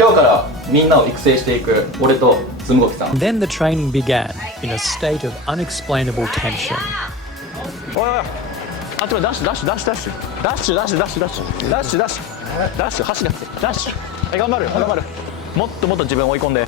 今日からみんなを育成していく俺とつむごきさん。 Then the training began in a state of unexplainable tension. おいおい、あとダッシュダッシュダッシュダッシュダッシュダッシュダッシュダッシュダッシュダッシュダッシュ走れダッシュ。はい、頑張る頑張る。もっともっと自分を追い込んで。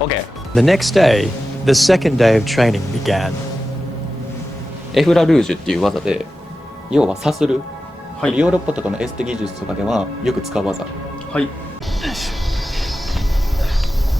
OK。 The next day, the second day of training began. エフラルージュっていう技で、要はさする、はい、ヨーロッパとかのエステ技術とかではよく使う技。はい。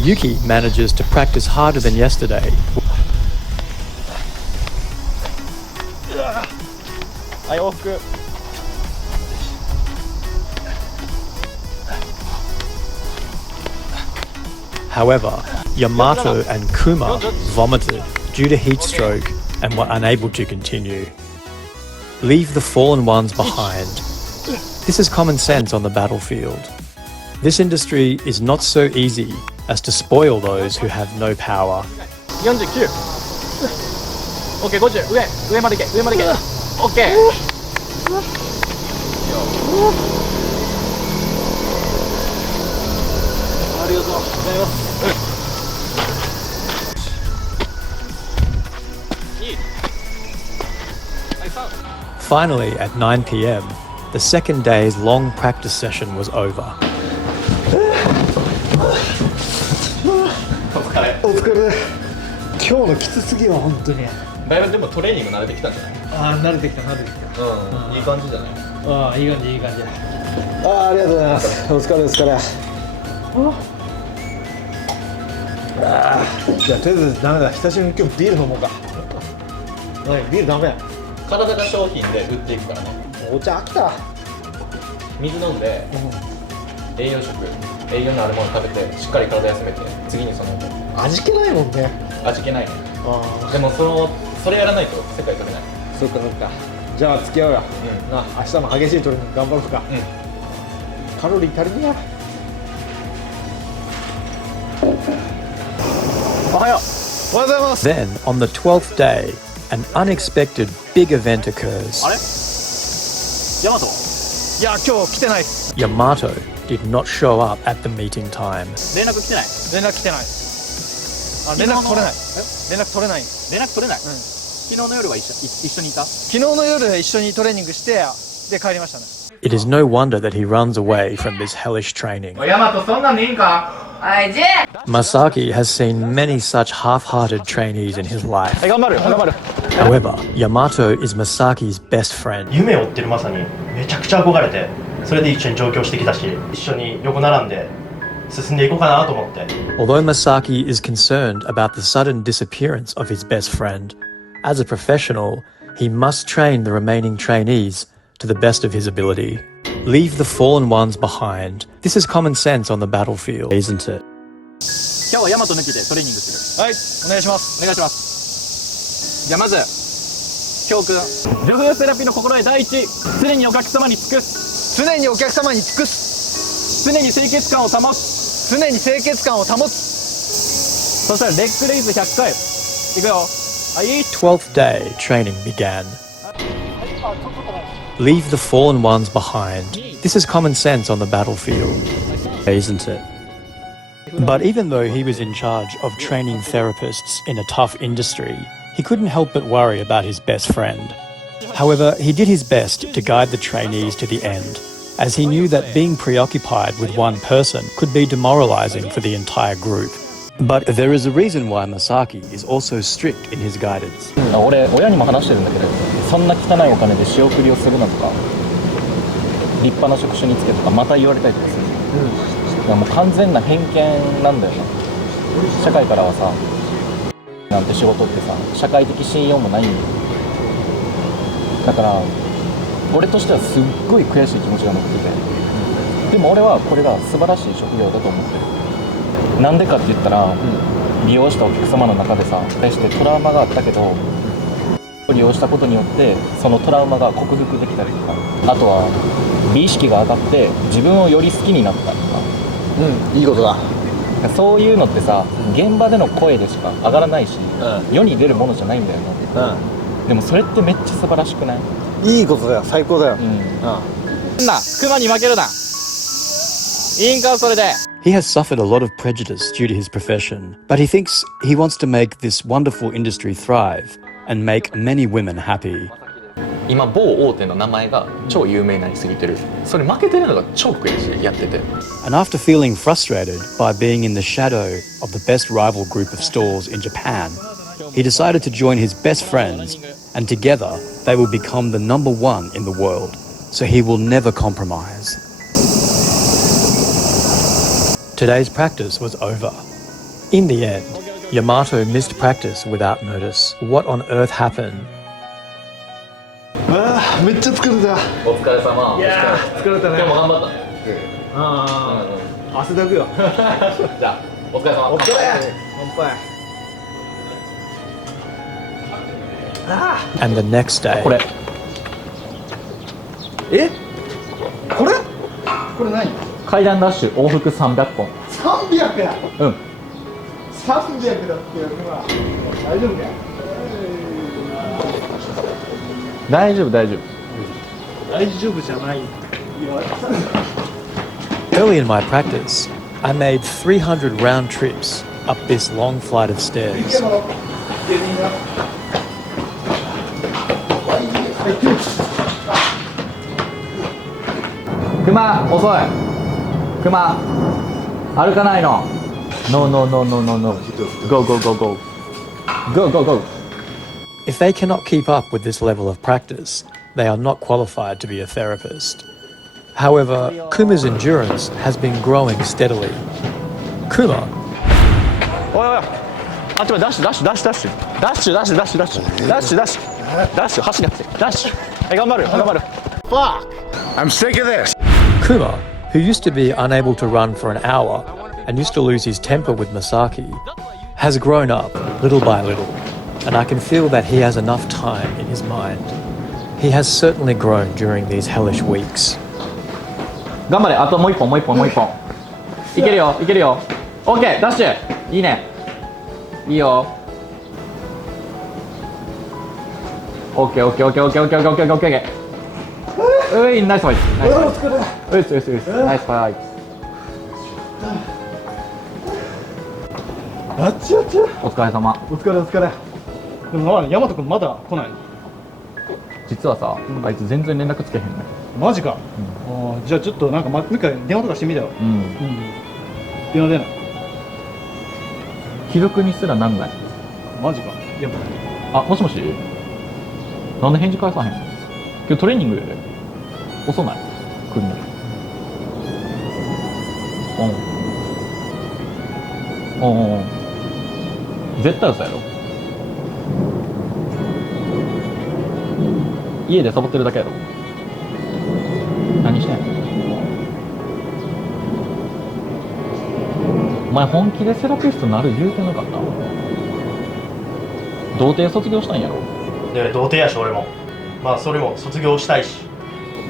Yuki manages to practice harder than yesterday. はい、往復。 However, Yamato and Kuma vomited due to heat stroke and were unable to continue. Leave the fallen ones behind. This is common sense on the battlefield. This industry is not so easy as to spoil those who have no power. 49。 OK、 50。上まで行け上まで行け。 OK。 ありがとうございます。 Finally, at 9 p.m, the second day's long practice session was over. お疲れ。お疲れ。今日のきつすぎよ本当に。だいぶでもトレーニング慣れてきたんじゃない？ああ慣れてきた慣れてきた。うん、いい感じじゃない？ああいい感じいい感じ。あありがとうございます。お疲れお疲れ。ああじゃあとりあえずダメだ久しぶりに今日ビール飲もうか。はい、ビールダメ。体が商品で売っていくからね。お茶飽きた。水飲んで、栄養食、栄養のあるもの食べてしっかり体休めて、次にその味気ないもんね。味気ないね。あでもそれやらないと世界取れない。あそっかそっか。じゃあ付き合おうよ。な明日も激しいトレーニング頑張ろうか。カロリー足りねえや。おはよう。おはようございます。 Then, on the 12th day, an unexpected big event occurs. あれヤマト？いや今日来てないっす。 Yamato did not show up at the meeting time. 連絡来てない。連絡来てない。あ、連絡取れない。連絡取れない。連絡取れない。昨日の夜は一緒にいた？昨日の夜一緒にトレーニングしてで帰りましたね。 It is no wonder that he runs away from this hellish training. ヤマトそんなんでいいんか？ Masaki has seen many such half-hearted trainees in his life. はい、頑張る頑張る。 However, Yamato is Masaki's best friend. 夢を追ってるまさにめちゃくちゃ憧れて、それで一緒に上京してきたし、一緒に横並んで進んでいこうかなと思って。 Although Masaki is concerned about the sudden disappearance of his best friend, as a professional, he must train the remaining trainees to the best of his ability. Leave the fallen ones behind. This is common sense on the battlefield, isn't it? 今日はヤマト抜きでトレーニングする。はい、お願いします。お願いします。じゃあまず教訓。女風セラピーの心得第一。常にお客様に尽くす。常にお客様に尽くす。常に清潔感を保つ。常に清潔感を保つ。そしたらレッグレイズ100回。いくよ。はい。 12th day, training began. Leave the fallen ones behind. This is common sense on the battlefield, isn't it? But even though he was in charge of training therapists in a tough industry, he couldn't help but worry about his best friend. However, he did his best to guide the trainees to the end, as he knew that being preoccupied with one person could be demoralizing for the entire group. But there is a reason why Masaki is also strict in his guidance. 俺親にも話してるんだけど、そんな汚いお金で仕送りをするなとか、立派な職種に就けとかまた言われたりとかする。いやもう完全な偏見なんだよね。社会からはさ、なんて仕事ってさ、社会的信用もないんだよ。だから俺としてはすっごい悔しい気持ちが残ってて、でも俺はこれが素晴らしい職業だと思ってる。なんでかって言ったら、利用したお客様の中でさ、対してトラウマがあったけど、利用したことによってそのトラウマが克服できたりとか、あとは美意識が上がって自分をより好きになったとか。いいことだ。そういうのってさ、現場での声でしか上がらないし、世に出るものじゃないんだよね。でもそれってめっちゃ素晴らしくない？いいことだよ最高だよ。な、クマに負けるな。いいんかそれで。He has suffered a lot of prejudice due to his profession, but he thinks he wants to make this wonderful industry thrive and make many women happy. 今某大手の名前が超有名になりすぎてる。それ負けてるのが超悔しい、やってて。 And after feeling frustrated by being in the shadow of the best rival group of stores in Japan, he decided to join his best friends, and together they will become the #1 in the world. So he will never compromise. Today's practice was over. In the end, Yamato missed practice without notice. What on earth happened? ああめっちゃ疲れた。お疲れ様。いやー疲れたね。今日も頑張った。ああ汗だくよ。じゃあお疲れ様。お疲れ。乾杯。And the next day, これえ？これ？これ何階段ダッシュ往復300本。 ？300や。うん。 300だってよ。大丈夫かよ。大丈夫大丈夫。大丈夫じゃない。 early in my practice, I made 300 round trips up this long flight of stairs. クマ遅い。クマ歩かないの。No no no no no no. Go go go go. Go go go. If they cannot keep up with this level of practice, they are not qualified to be a therapist. However, Kuma's endurance has been growing steadily. Kuma, おいおい。あっちまダッシュダッシュダッシュダッシュダッシュダッシュダッシュダッシュダッシュダッシュダッシュ走れ走れダッシュ。はい頑張る頑張る。 I'm sick of this. Kuma, who used to be unable to run for an hour and used to lose his temper with Masaki, has grown up little by little, and I can feel that he has enough time in his mind. He has certainly grown during these hellish weeks. 頑張れあともう一本もう一本もう一本。いけるよいけるよ。オッケーダッシュいいね。いいよ。オッケーオッケーオッケーオッケーオッケーオッケーオッケーオッケー。ういナイスファイト。ナイスファイト。ういすういすういす。ナイスファイト。あっちあっち。お疲れ様。お疲れお疲れ。でも大和くんまだ来ないの？実はさ、あいつ全然連絡つけへんね。マジか。じゃあちょっとなんかもう一回電話とかしてみてよ。うん。電話出ない。既読にすらなんない。マジか。いやあ、もしもし。なんで返事返さへんの？今日トレーニングやで。遅ない？来るのに。うん。絶対嘘やろ。家でサボってるだけやろ。何してんの？お前本気でセラピストなる言うてなかった？童貞卒業したんやろ。で童貞やし俺もまあそれも卒業したいし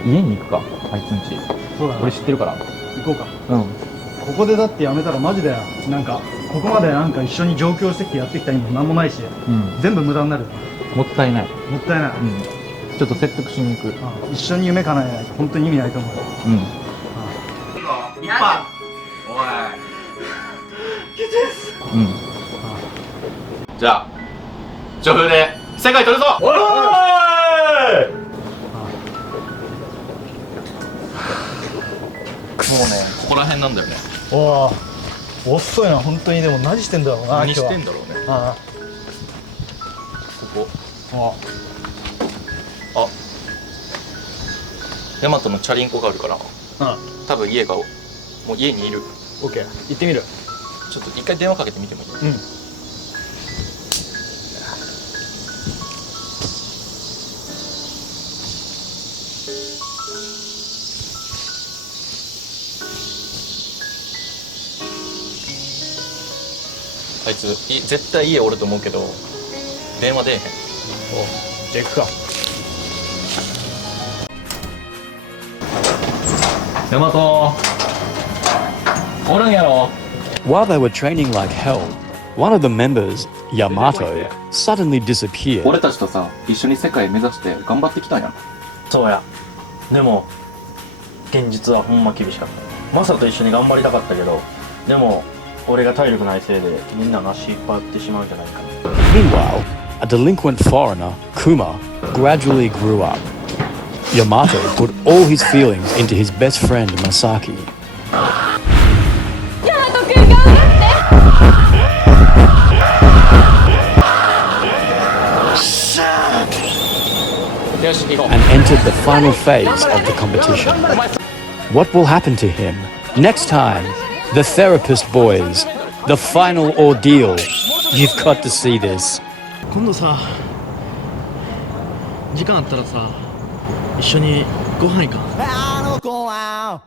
家に行くかあいつんち。そうだな。俺知ってるから。行こうか。うん。ここでだってやめたらマジだよ。なんかここまでなんか一緒に上京してきてやってきた意味もなんもないし、うん。全部無駄になる。もったいない。もったいない。うん。ちょっと説得しに行く。一緒に夢叶えないと本当に意味ないと思うよ。うん。うん。じゃあ女風で世界取るぞ。おいもうね、ここら辺なんだよね。おお遅いな本当に。でも何してんだろうな。何してんだろうね。あここ。ああ。ヤマトのチャリンコがあるから、多分家がもう家にいる。オッケー行ってみる。ちょっと一回電話かけてみてもいい？うん。あいつ絶対家おると思うけど電話出えへん。じゃあ行くか。ヤマトおるんやろ。 While they were training like hell, one of the members, Yamato, suddenly disappeared. 俺たちとさ一緒に世界目指して頑張ってきたんやん。そうやでも現実はほんま厳しかったマサと一緒に頑張りたかったけどでも俺が体力ないせいでみんなが足引っ張ってしまうんじゃないかな。 Meanwhile, a delinquent foreigner, Kuma, gradually grew up. Yamato put all his feelings into his best friend Masaki. ヤマトくん頑張ってよし行こう And entered the final phase of the competition. What will happen to him? Next time, the Therapist Boys, the final ordeal. You've got to see this. 今度さ時間あったらさ一緒にご飯行かん？あの子は